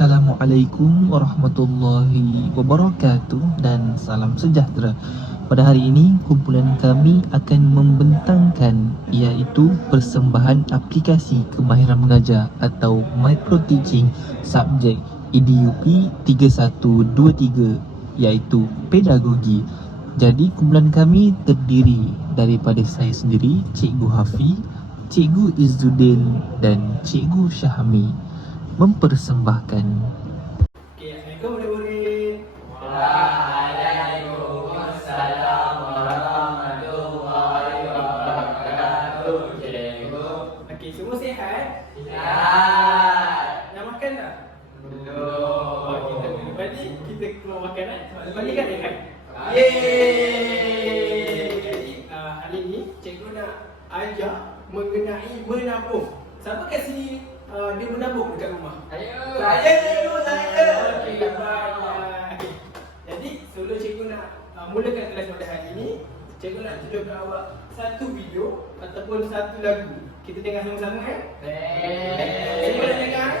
Assalamualaikum warahmatullahi wabarakatuh dan salam sejahtera. Pada hari ini, kumpulan kami akan membentangkan iaitu persembahan aplikasi kemahiran mengajar atau micro teaching subjek EDUP 3123 iaitu pedagogi. Jadi kumpulan kami terdiri daripada saya sendiri, Cikgu Hafi, Cikgu Izzuddin dan Cikgu Syahmi mempersembahkan. Okay, Assalamualaikum murid-murid. Waalaikumsalam warahmatullahi wabarakatuh. Cikgu. Okay, semua sihat? Sihat. Dah makan tak? Belum. Okay, kita pagi kita keluar makan kan? Pagi kan kan? Yeay. Jadi hari ni cikgu nak ajar mengenai menabung. Siapa kat sini dia menabung dekat rumah? Saya cikgu, saya. Okey, baik. Okay. Jadi sebelum cikgu nak mulakan kelas pada hari ini, cikgu nak tunjukkan awak satu video ataupun satu lagu. Kita dengar sama-sama kan? Cikgu nak dengar?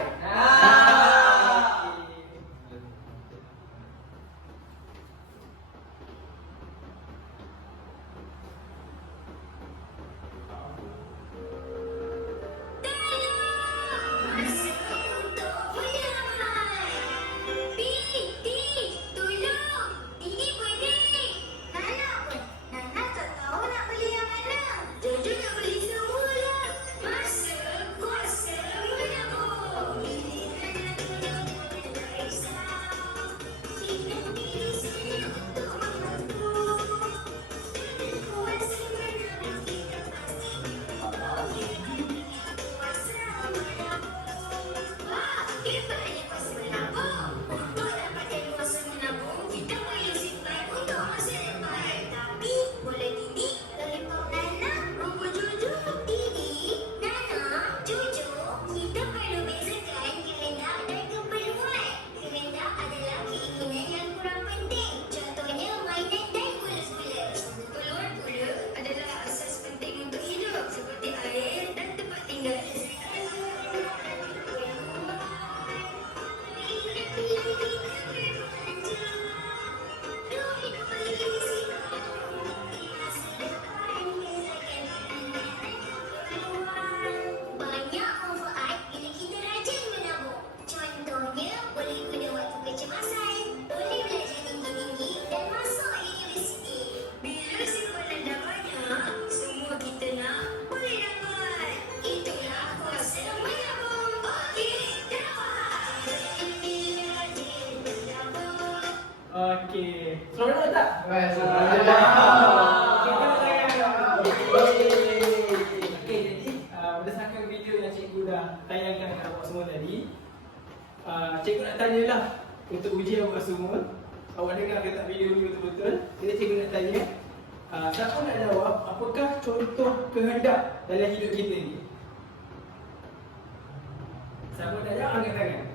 Okey. Seronok tak? Okey, jadi berdasarkan video yang cikgu dah tayangkan kepada awak semua tadi, cikgu nak tanyalah untuk ujian awak semua. Awak dengar ke tak video ni betul-betul? Jadi cikgu nak tanya, siapa nak jawab apakah contoh kehendak dalam hidup kita ni? Siapa nak jawab angkat tangan?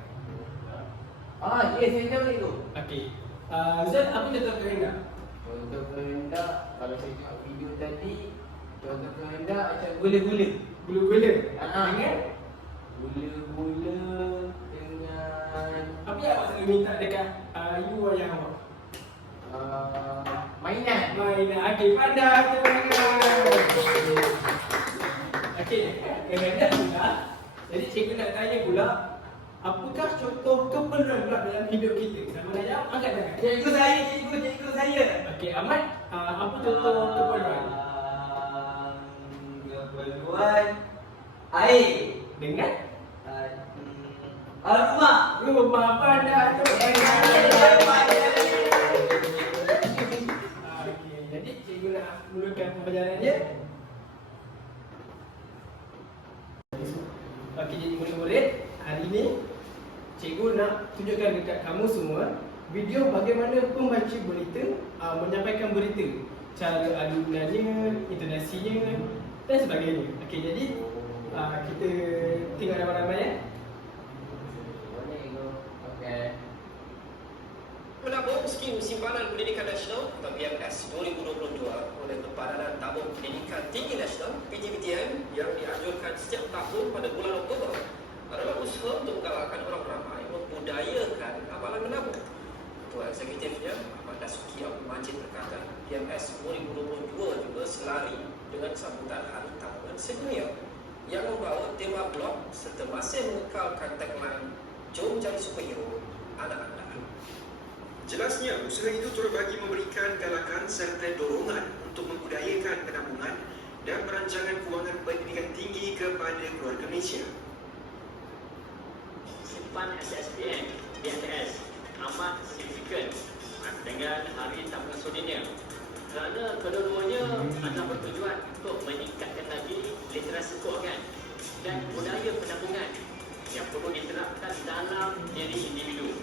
Ya, saya tahu itu. Okey. Zat, apa contoh kehendak? Contoh kehendak, kalau saya tengok video tadi, contoh kehendak macam gula-gula. Gula-gula? Ah. Dengan? Gula-gula dengan Apa yang awak selalu minta dekat ibu ayah awak? mainan. Mainan. Okey, pandai tu. Okey, kehendak pula. Jadi cikgu nak tanya pula, apakah contoh keperluan pula dalam hidup kita? Siapa nak jawab? Angkat tangan. Cikgu saya. Okey, Ahmad, apa contoh keperluan? Keperluan air. Dengan? Rumah. Rumah pandai tu. Okey, jadi cikgu nak mulakan pembelajaran dia. Okey, jadi murid-murid, hari ini cikgu nak tunjukkan dekat kamu semua video bagaimana pembaca berita menyampaikan berita, cara alunannya, intonasinya dan sebagainya. Okey, jadi kita tengok ramai-ramai ya. Menabung Skim Simpanan Pendidikan Nasional (PMS) 2022 oleh Badan Tabung Pendidikan Tinggi Nasional (PTBTN) yang dianjurkan setiap tahun pada bulan Oktober adalah usaha untuk menggalakkan orang ramai membudaya Eksekutifnya Ahmad Dasuki Abdul Majid berkata PMS 2022 juga selari dengan sambutan Hari Tabungan Sedunia yang membawa tema blog serta masih mengekalkan tagline "Jom jadi superhero anak anda." Jelasnya, usaha itu turut bagi memberikan galakan serta dorongan untuk membudayakan penabungan dan perancangan kewangan pendidikan tinggi kepada keluarga Malaysia. Simpan SSPN BNS amat signifikan dengan Hari Tabungan Sedunia kerana kedua-duanya adalah bertujuan untuk meningkatkan lagi literasi kewangan dan budaya penabungan yang perlu diterapkan dalam diri individu.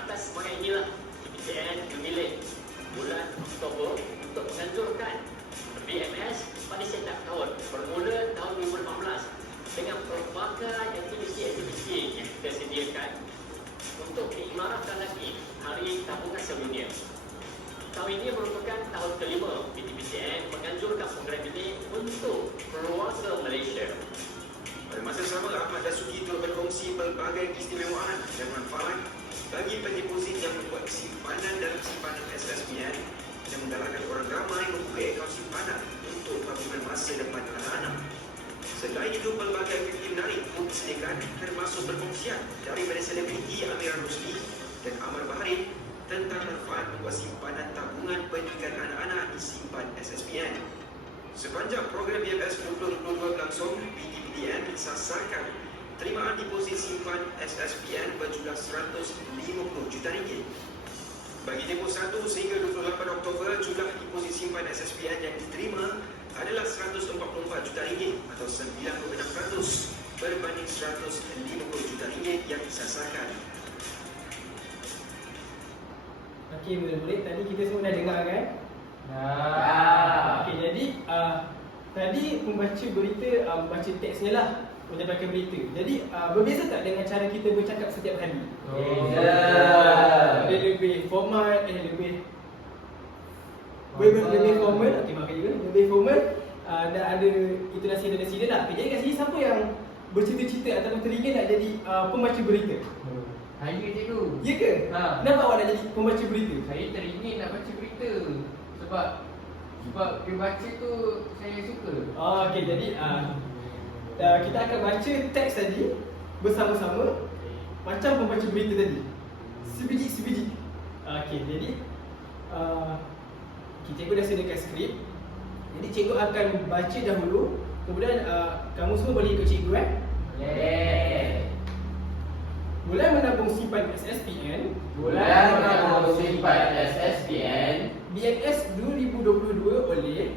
Atas semangat inilah PTPTN memilih bulan Oktober untuk menganjurkan BMS pada setiap tahun bermula tahun 2015 dengan pelbagai aktiviti-aktiviti yang kita sediakan untuk diimarahkan lagi Hari Tabungan Sedunia. Tahun ini merupakan tahun kelima PTPTN menganjurkan program ini untuk keluarga Malaysia. Pada masa sama, Ahmad Dasuki turut berkongsi pelbagai keistimewaan dan manfaat bagi pendeposit yang membuat simpanan dalam simpanan SSPN dan menggalakkan orang ramai membuka akaun simpanan untuk tabungan masa depan anak-anak. Selain itu, pelbagai aktiviti menarik pun disediakan termasuk perkongsian daripada selebriti Amirah Rusli dan Amar Baharin tentang manfaat membuat simpanan tabungan pendidikan anak-anak disimpan SSPN. Sepanjang program BMS 2022 berlangsung, PTPTN sasarkan terimaan deposit simpan SSPN berjumlah RM150 juta. Bagi tempoh 1 sehingga 28 Oktober, jumlah deposit simpan SSPN yang diterima adalah RM144 juta atau 96% berbanding RM150 juta yang disasarkan. Okey, murid-murid, tadi kita semua dah dengar kan? Okey, jadi tadi membaca berita, membaca teksnya lah, menyampaikan berita. Jadi berbeza tak dengan cara kita bercakap setiap hari? Dia lebih formal, lebih formal. Okey, makan juga. Lebih formal dan ada intonasi dia lah. Okay, jadi kat sini siapa yang bercita-cita ataupun teringin nak jadi pembaca berita? Saya cikgu. Ya ke? Kenapa awak nak jadi pembaca berita? Saya teringin nak baca berita sebab dia baca tu saya suka. Okey, jadi kita akan baca teks tadi bersama-sama macam pembaca berita tadi. Sebiji-sebiji. Okey, jadi cikgu dah sediakan skrip. Jadi cikgu akan baca dahulu, kemudian kamu semua boleh ikut cikgu Bulan menabung simpan SSPN. Bulan menabung simpan SSPN BNS 2022 oleh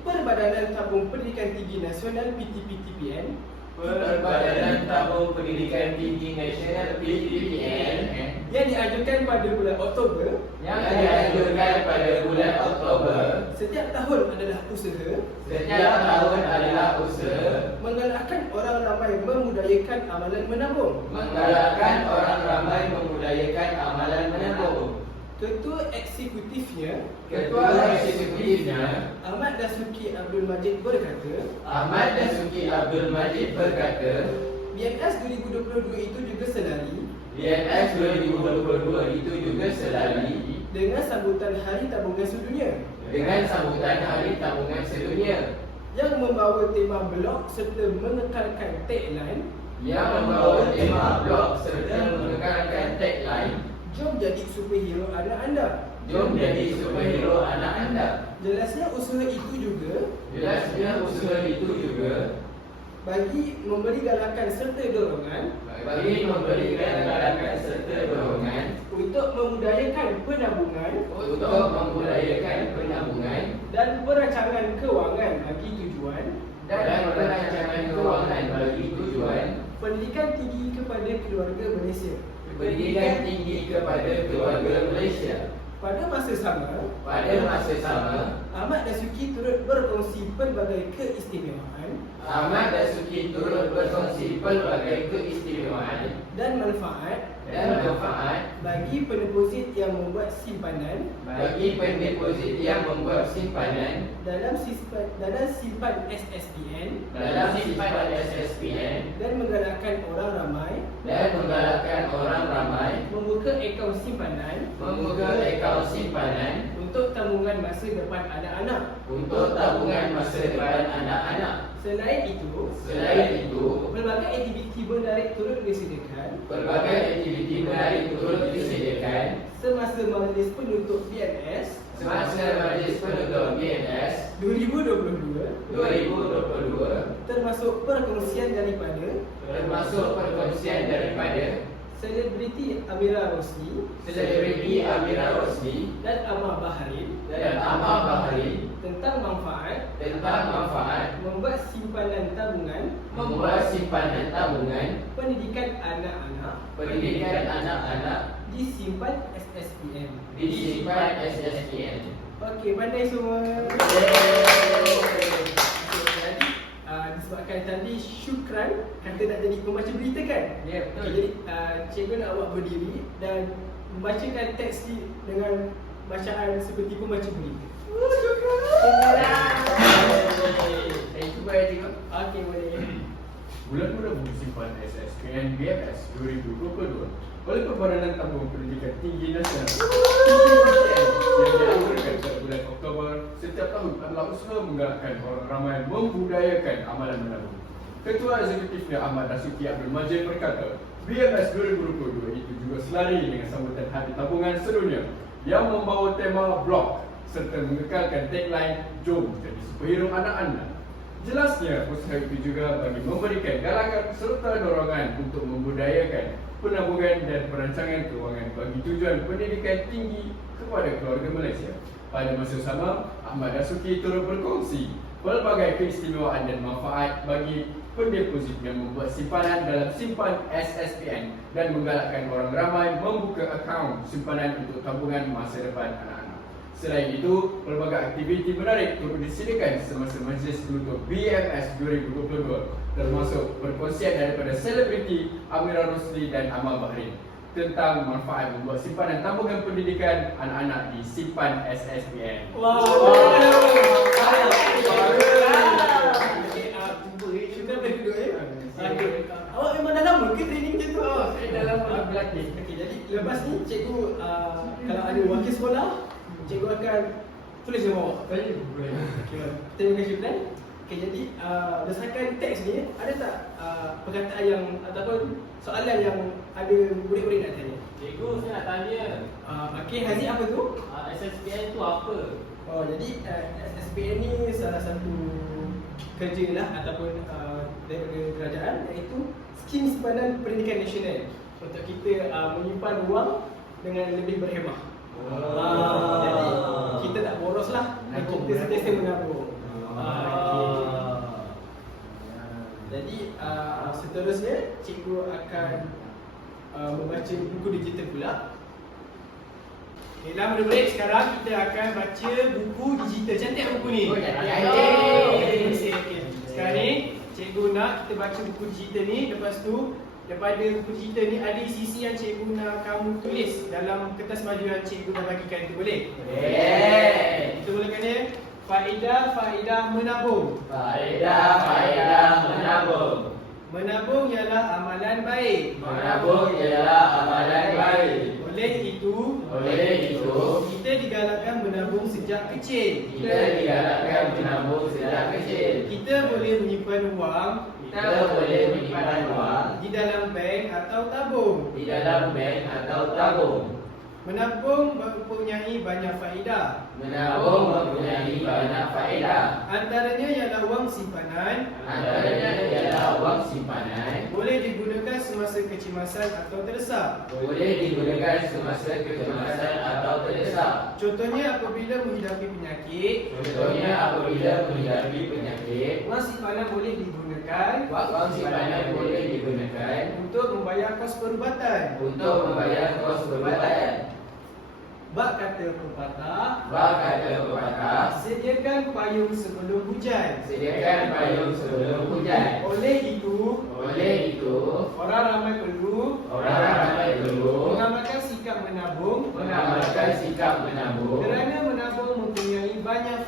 Perbadanan Tabung Pendidikan Tinggi Nasional PTPTPN. Perbadanan Tabung Pendidikan Tinggi Nasional PTPTN yang diajukan pada bulan Oktober. Setiap tahun adalah usaha menggalakkan orang ramai memudayakan amalan menabung. Ketua eksekutifnya Ahmad Dasuki Abdul Majid berkata, BNS 2022 itu juga selari dengan sambutan Hari Tabungan Sedunia yang membawa tema blog serta menekankan tagline "Jom jadi superhero anak anda". Jelasnya usaha itu juga bagi memberi galakan serta dorongan untuk memudayakan penabungan dan perancangan kewangan bagi tujuan pendidikan tinggi kepada keluarga Malaysia. Pada masa sama, Ahmad Dasuki turut berkongsi pelbagai keistimewaan dan manfaat bagi pendeposit yang membuat simpanan dalam simpan SSPN dan menggalakkan orang ramai membuka akaun simpanan untuk tabungan masa depan anak-anak. untuk tabungan masa depan anak-anak. Selain itu, pelbagai aktiviti menarik turut disediakan berbagai aktiviti menarik turut disediakan semasa majlis penutup BMS semasa majlis penutup BMS 2022, 2022, termasuk perkongsian daripada selebriti Amira Rosli selebriti Amira Rosli dan Amar Bahari dan Amar Bahari tentang manfaat membuat simpanan tabungan pendidikan anak-anak disimpan SSPN. disimpan SSPN. Okey, pandai semua. Jadi disebabkan tadi Syukran kata nak jadi pembaca berita kan? Ya, betul. Jadi cikgu nak awak berdiri dan membacakan teks ni dengan bacaan seperti pembaca berita. Syukran. Saya cuba ya cikgu. Okey, boleh. Bulan-bulan simpan SSPN BMS 2022 oleh Perbadanan Tabung Pendidikan Tinggi Nasional yang dilakukan pada bulan Oktober setiap tahun adalah usaha menggalakkan orang ramai membudayakan amalan menabung. Ketua Eksekutifnya Ahmad Rasuki Abdul Majid berkata, BMS 2022 itu juga selari dengan sambutan Hari Tabungan Sedunia yang membawa tema blok serta mengekalkan tagline Jom jadi superhero anak-anak. Jelasnya, usaha itu juga bagi memberikan galakan serta dorongan untuk membudayakan penabungan dan perancangan kewangan bagi tujuan pendidikan tinggi kepada keluarga Malaysia. Pada masa sama, Ahmad Rasuki turut berkongsi pelbagai keistimewaan dan manfaat bagi pendeposit yang membuat simpanan dalam simpan SSPN dan menggalakkan orang ramai membuka akaun simpanan untuk tabungan masa depan anak-anak. Selain itu, pelbagai aktiviti menarik turut disediakan semasa majlis penutup BMS 2022 termasuk perkongsian daripada selebriti Amira Rosli dan Amar Bahari tentang manfaat membuat simpanan tabungan pendidikan anak-anak di simpan SSPN. Wow. Syukran boleh duduk ya. Awak memang dah lama ke training macam tu? Saya dah lama berlatih. Okey, jadi lepas ni cikgu kalau ada wakil sekolah, cikgu akan tulis nama awak. Boleh. Okay, terima kasih Syukran. Okey, jadi berdasarkan teks ni, ada tak perkataan yang ataupun soalan yang ada murid-murid nak tanya? Cikgu, saya nak tanya, Okey, Haziq apa tu? SSPN tu apa? Oh, jadi SSPN ni salah satu kerja lah ataupun daripada kerajaan, iaitu skim simpanan pendidikan nasional untuk kita menyimpan wang dengan lebih berhemah. Jadi kita tak boros lah, kita sentiasa menabung. Jadi seterusnya cikgu akan membaca buku digital pula. Okeylah murid-murid, sekarang kita akan baca buku digital. Cantik buku ni? Oh, cantik. Okey. Sekarang ni cikgu nak kita baca buku digital ni. Lepas tu daripada buku digital ni ada sisi yang cikgu nak kamu tulis dalam kertas maju yang cikgu dah bagikan tu, boleh? Boleh. Kita mulakan dia. Faedah menabung. Faedah menabung. Menabung ialah amalan baik. Menabung ialah amalan baik. Oleh itu, kita digalakkan menabung sejak kecil. Kita boleh menyimpan wang di dalam bank atau tabung. Menabung mempunyai banyak faedah. Antaranya ialah wang simpanan. Boleh digunakan semasa kecemasan atau terdesak. Contohnya apabila menghadapi penyakit. Wang simpanan boleh digunakan untuk membayar kos perubatan. Bak kata pepatah, sediakan payung sebelum hujan. Oleh itu, orang ramai perlu mengamalkan sikap menabung. Kerana menabung mempunyai banyak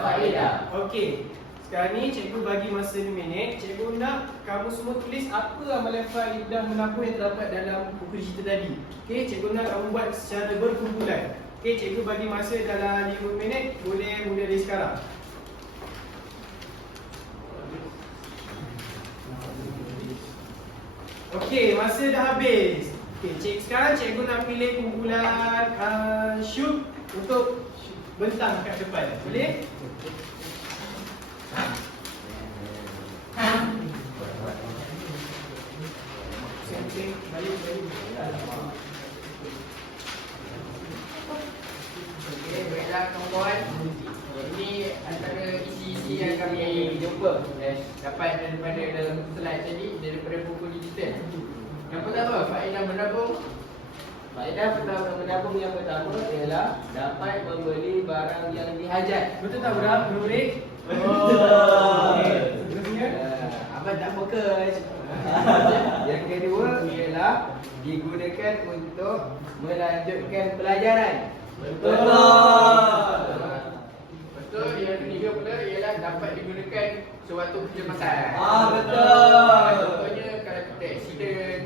faedah. Okey, sekarang ni cikgu bagi masa 5 minit. Cikgu nak kamu semua tulis apa amalan faedah menabung yang terdapat dalam buku digital tadi. Okey, cikgu nak kamu buat secara berkumpulan. Okey, cikgu bagi masa dalam 5 minit. Boleh mula dari sekarang. Okey, masa dah habis. Okey, sekarang cikgu nak pilih kumpulan shoot untuk bentang kat depan. Boleh? Okey, baiklah kawan-kawan. Ini antara isi-isi yang kami jumpa dapat daripada dalam slide tadi, daripada buku digital. Yang pertama, faedah menabung. Faedah pertama menabung yang pertama ialah dapat membeli barang yang dihajat. Betul tak Bram? Murid? Okey. Terusnya? Abang tak fokus. Yang kedua ialah digunakan untuk melanjutkan pelajaran. Betul. Betul. Yang ketiga pula ialah dapat digunakan sewaktu kecemasan. Betul. Contohnya kalau kita accident,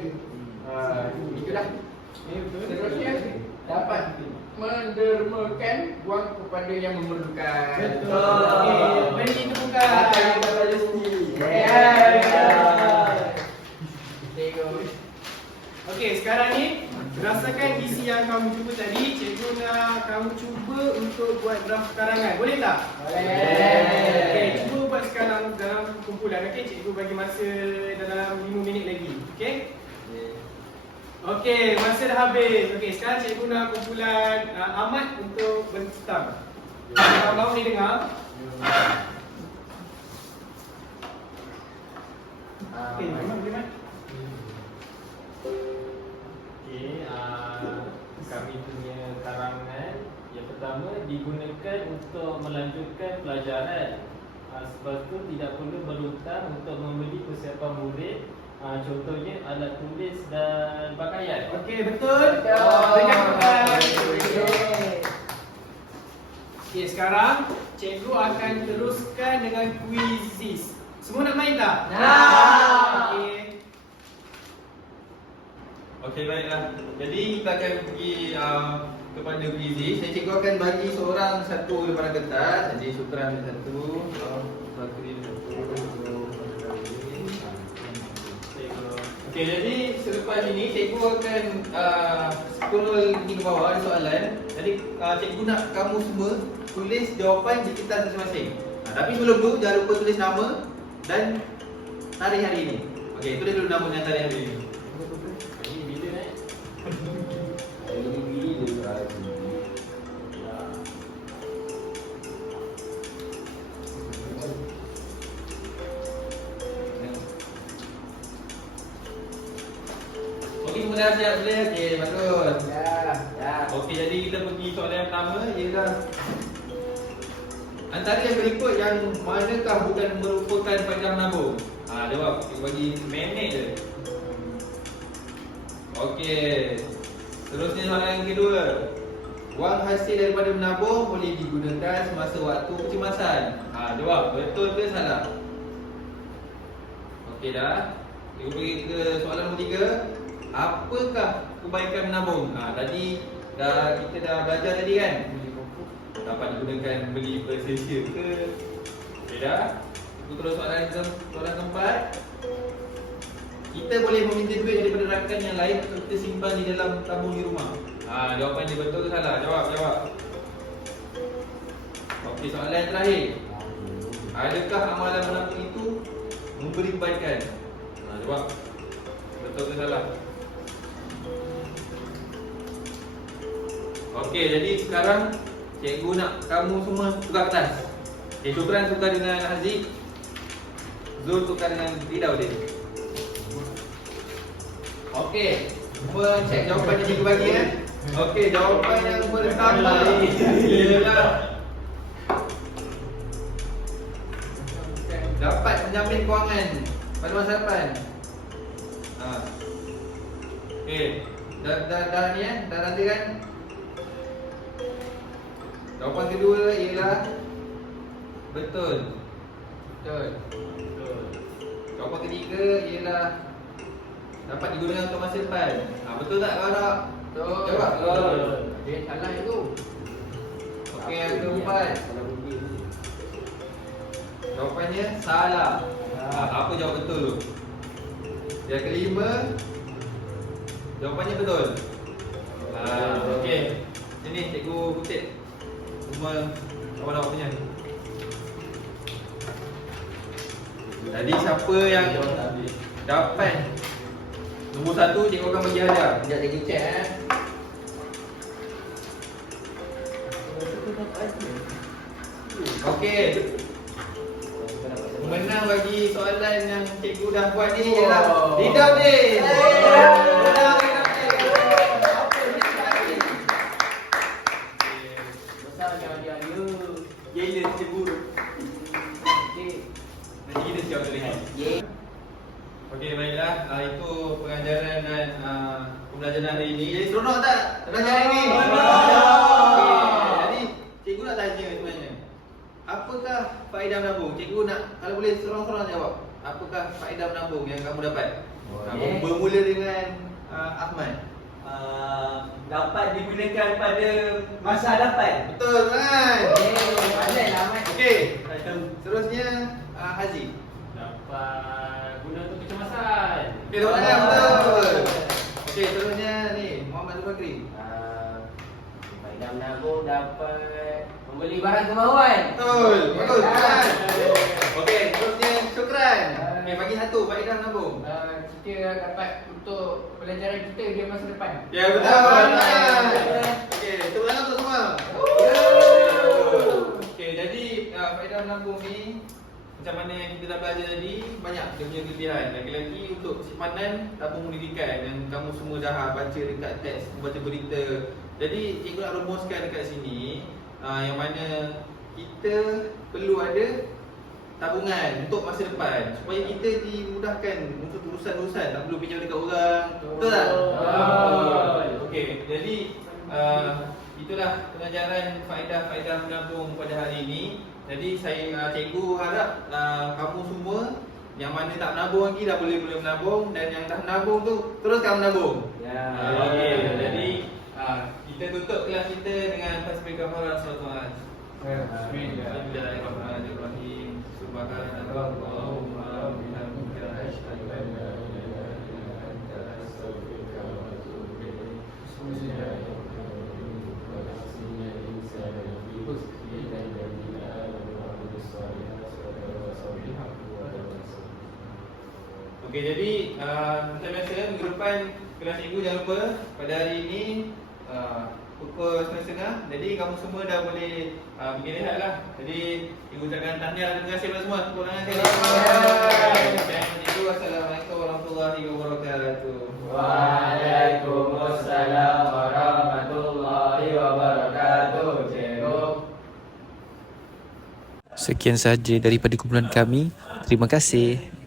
itulah. Seterusnya dapat mendermakan wang kepada yang memerlukan. Betul. Okey, beri itu bukan. Akan kita rezeki. Okey, sekarang ni berdasarkan isi yang kamu cuba tadi, cikgu nak kamu cuba untuk buat draft karangan. Boleh tak? Boleh. Okey, cuba buat sekarang dalam kumpulan. Okey, cikgu bagi masa dalam 5 minit lagi. Okey? Okey, masa dah habis. Okey, sekarang cikgu nak kumpulan Ahmad untuk bentang. Kalau ni dengar. Okey, memang boleh kan? Okey, kami punya karangan yang pertama digunakan untuk melanjutkan pelajaran. Sebab tu tidak perlu berhutang untuk membeli persiapan murid. Contohnya alat tulis dan pakaian. Okey, betul. Berikan tepukan. Okey, sekarang cikgu akan teruskan dengan quizzes. Semua nak main tak? Nak. Okey. Okey, baiklah. Jadi kita akan pergi kepada quizzes. Saya cikgu akan bagi seorang satu lembaran kertas. Jadi sukran satu, bakri satu. Okey, jadi selepas ini cikgu akan scroll pergi ke bawah ada soalan. Jadi cikgu nak kamu semua tulis jawapan di kertas masing-masing. Tapi sebelum tu jangan lupa tulis nama dan tarikh hari ini. Okey, tulis dulu nama dan tarikh hari ini. Ini bila naik? Okey, kemudian siap boleh? Okey, bagus. Ya. Okey, jadi kita pergi soalan yang pertama ialah antara yang berikut yang manakah bukan merupakan faedah menabung? Jawab. Kita bagi minit je. Okey. Terusnya soalan yang kedua. Wang hasil daripada menabung boleh digunakan semasa waktu kecemasan. Jawab. Betul ke salah? Okey dah. Kita pergi ke soalan nombor 3. Apakah kebaikan menabung? Tadi kita dah belajar tadi kan? Dapat digunakan beli persesia ke? Okey dah. Kita terus soalan keempat. Kita boleh meminta duit daripada rakan yang lain atau kita simpan di dalam tabung di rumah. Jawapan dia betul ke salah? Jawab. Okey, soalan yang terakhir. Adakah amalan menabung itu memberi kebaikan? Jawab. Betul ke salah? Okey, jadi sekarang cikgu nak kamu semua tukar kertas. Okey, Syukran tukar dengan Haziq. Zul tukar dengan Ridau dia. Okey, semua cek jawapan yang cikgu bagi ya. Okey, jawapan yang pertama ialah dapat menjamin kewangan pada masa depan. Okey, dah ni ya, dah nanti kan. Jawapan kedua ialah betul. Betul. Jawapan ketiga ialah dapat digunakan untuk masa depan. Betul tak kau nak? Betul. Jawab. Dia salah itu. Okey, yang keempat. Jawapannya salah. Apa jawab betul tu? Yang kelima, jawapannya betul. Okey. Sini cikgu kutip semua awak punya. Jadi siapa yang dapat nombor 1, cikgu akan bagi hadiah. Sekejap cikgu check Okey. Menang bagi soalan yang cikgu dah buat ni ialah Lidam ni. Besar dia dia. Gila cikgu. Nanti kita siap terlihat. Okey, baiklah. Itu pengajaran dan pembelajaran hari ini. Jadi seronok tak belajar hari ini? Okey, jadi cikgu nak tanya sebenarnya. Apakah faedah menabung? Cikgu nak, kalau boleh sorang-sorang jawab. Apakah faedah menabung yang kamu dapat? Bermula dengan Ahmad. Dapat digunakan pada masa hadapan. Betul kan? Pandai lah Ahmad. Okey. Seterusnya Haziq. Dapat guna untuk kecemasan. Okey, jawapannya betul. Okey, seterusnya ni Muhammad Zulfakri. Faedah menabung dapat membeli barang kemahuan. Betul. Betul kan? Okey, seterusnya Syukran. Okey, bagi satu faedah menabung. Kita dapat untuk pelajaran kita di masa depan. Ya, betul. Okey, tepuk tangan untuk semua. Okey, jadi faedah menabung ni macam mana yang kita dah belajar tadi, banyak dia punya kelebihan. Lagi-lagi untuk simpanan tabung pendidikan yang kamu semua dah baca dekat teks, baca berita. Jadi cikgu nak rumuskan dekat sini yang mana kita perlu ada tabungan untuk masa depan supaya kita dimudahkan untuk urusan-urusan, tak perlu pinjam dekat orang. Betul tak? Okey, jadi itulah pengajaran faedah-faedah menabung pada hari ini. Jadi saya cikgu harap kamu semua yang mana tak menabung lagi dah boleh menabung, dan yang dah menabung tu teruskan menabung. Okey, jadi kita tutup kelas kita dengan tasbih kafarah solat. Bismillahirrahmanirrahim. Subhanallahumma wa bihamdika asyhadu an la ilaha illa anta astaghfiruka wa atubu ilaik. Okey, jadi macam biasa minggu depan kelas cikgu jangan lupa pada hari ini pukul 9.30. Jadi kamu semua dah boleh pergi rehat lah. Jadi cikgu ucapkan tahniah, terima kasih kepada semua. Tepuk tangan sekali. Dan cikgu, Assalamualaikum warahmatullahi wabarakatuh. Waalaikumsalam warahmatullahi wabarakatuh. Cikgu. Sekian sahaja daripada kumpulan kami. Terima kasih.